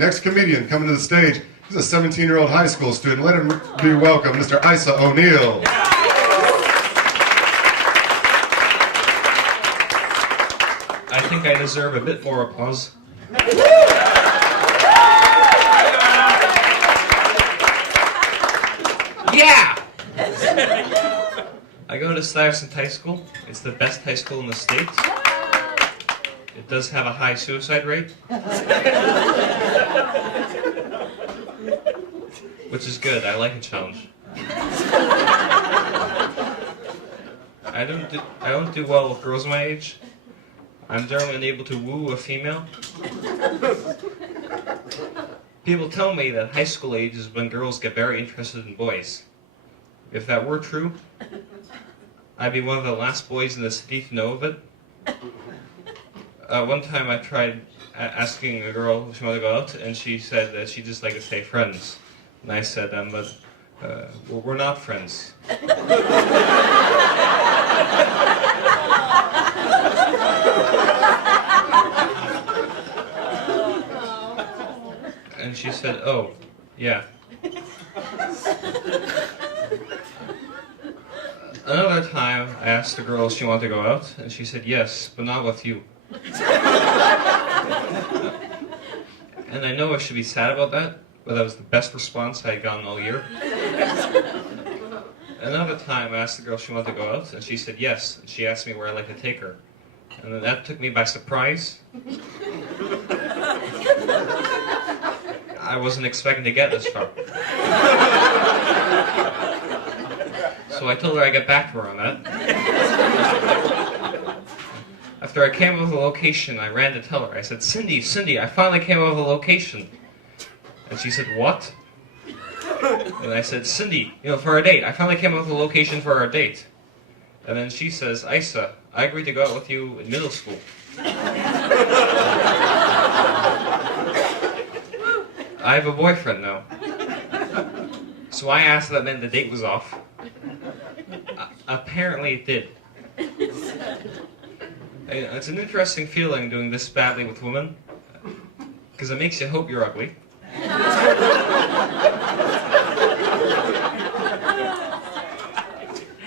Next comedian coming to the stage, he's a 17-year-old high school student. Let him be welcome, Mr. Aise O'Neill. I think I deserve a bit more applause. Yeah! I go to Stuyvesant High School. It's the best high school in the state. It does have a high suicide rate. Which is good. I like a challenge. I don't do well with girls my age. I'm generally unable to woo a female. People tell me that high school age is when girls get very interested in boys. If that were true, I'd be one of the last boys in the city to know of it. One time I tried asking a girl if she wanted to go out, and she said that she'd just like to stay friends. And I said, but we're not friends. And she said, oh, yeah. Another time, I asked the girl if she wanted to go out, and she said, yes, but not with you. And I know I should be sad about that, but that was the best response I had gotten all year. Another time, I asked the girl if she wanted to go out, and she said yes, and she asked me where I'd like to take her. And then that took me by surprise. I wasn't expecting to get this far. So I told her I'd get back to her on that. After I came up with a location, I ran to tell her. I said, Cindy, I finally came up with a location. And she said, what? And I said, Cindy, for our date. I finally came up with a location for our date. And then she says, Aise, I agreed to go out with you in middle school. I have a boyfriend now. So I asked if that meant the date was off. Apparently it did. It's an interesting feeling doing this badly with women, because it makes you hope you're ugly.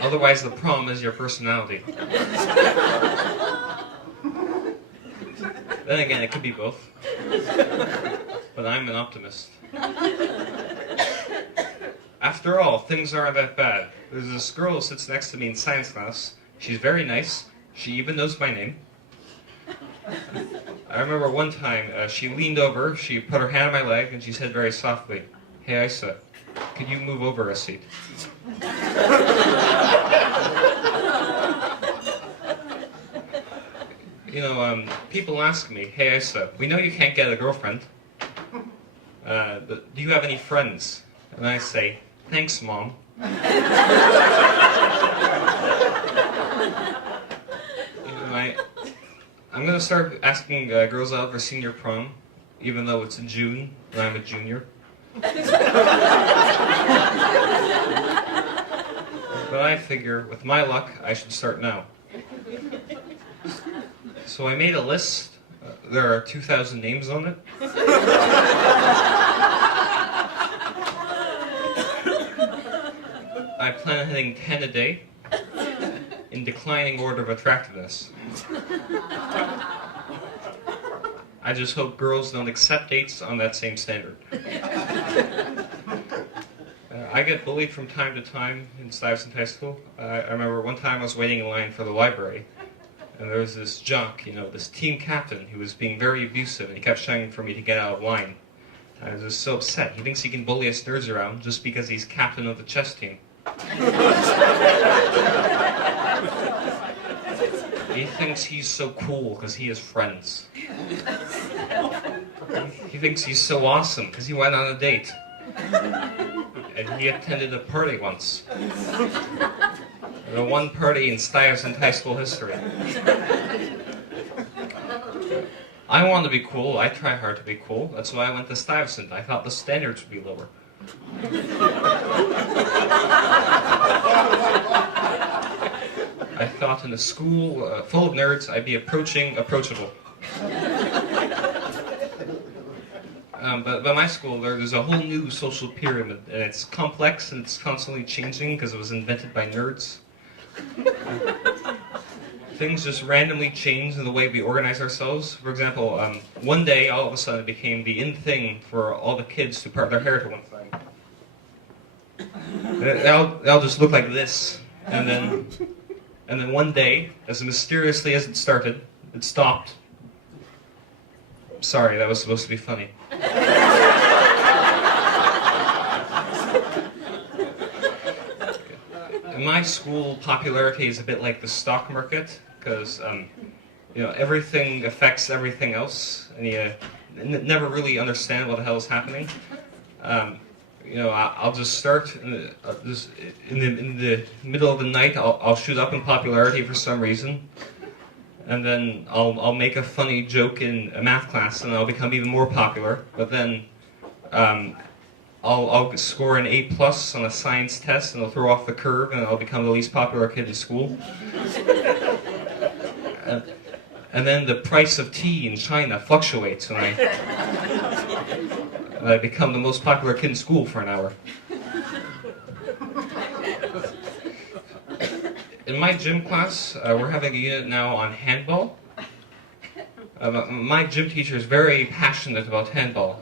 Otherwise, the problem is your personality. Then again, it could be both. But I'm an optimist. After all, things aren't that bad. There's this girl who sits next to me in science class. She's very nice. She even knows my name. I remember one time, she leaned over, she put her hand on my leg, and she said very softly, hey Aise, could you move over a seat? People ask me, hey Aise, we know you can't get a girlfriend. Do you have any friends? And I say, thanks, Mom. I'm going to start asking girls out for senior prom, even though it's in June and I'm a junior. But I figure, with my luck, I should start now. So I made a list. There are 2,000 names on it. I plan on hitting 10 a day, in declining order of attractiveness. I just hope girls don't accept dates on that same standard. I get bullied from time to time in Stuyvesant High School. I remember one time I was waiting in line for the library, and there was this jock, this team captain, who was being very abusive, and he kept shouting for me to get out of line. I was just so upset. He thinks he can bully us nerds around just because he's captain of the chess team. He thinks he's so cool because he has friends. He thinks he's so awesome because he went on a date. And he attended a party once. The one party in Stuyvesant High School history. I want to be cool. I try hard to be cool. That's why I went to Stuyvesant. I thought the standards would be lower. I thought in a school full of nerds, I'd be approachable. But my school, there's a whole new social pyramid, and it's complex and it's constantly changing because it was invented by nerds. Things just randomly change in the way we organize ourselves. For example, one day, all of a sudden, it became the in thing for all the kids to part their hair to one side. They'll just look like this, and then one day, as mysteriously as it started, it stopped. Sorry, that was supposed to be funny. In my school, popularity is a bit like the stock market, because everything affects everything else, and you never really understand what the hell is happening. I'll just start in the middle of the night. I'll shoot up in popularity for some reason, and then I'll make a funny joke in a math class, and I'll become even more popular. But then I'll score an A+ on a science test, and I'll throw off the curve, and I'll become the least popular kid in school. And then the price of tea in China fluctuates, and I become the most popular kid in school for an hour. In my gym class, we're having a unit now on handball. My gym teacher is very passionate about handball.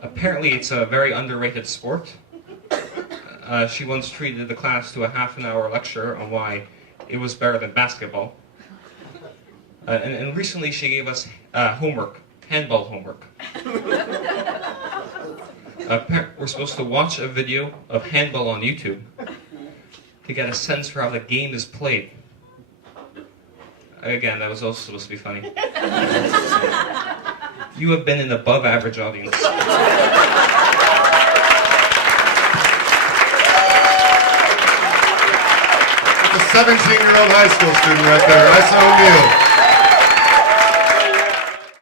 Apparently it's a very underrated sport. She once treated the class to a half-an-hour lecture on why it was better than basketball. And recently she gave us homework, handball homework. We're supposed to watch a video of handball on YouTube to get a sense for how the game is played. Again, that was also supposed to be funny. You have been an above-average audience. The 17-year-old high school student right there, Aise.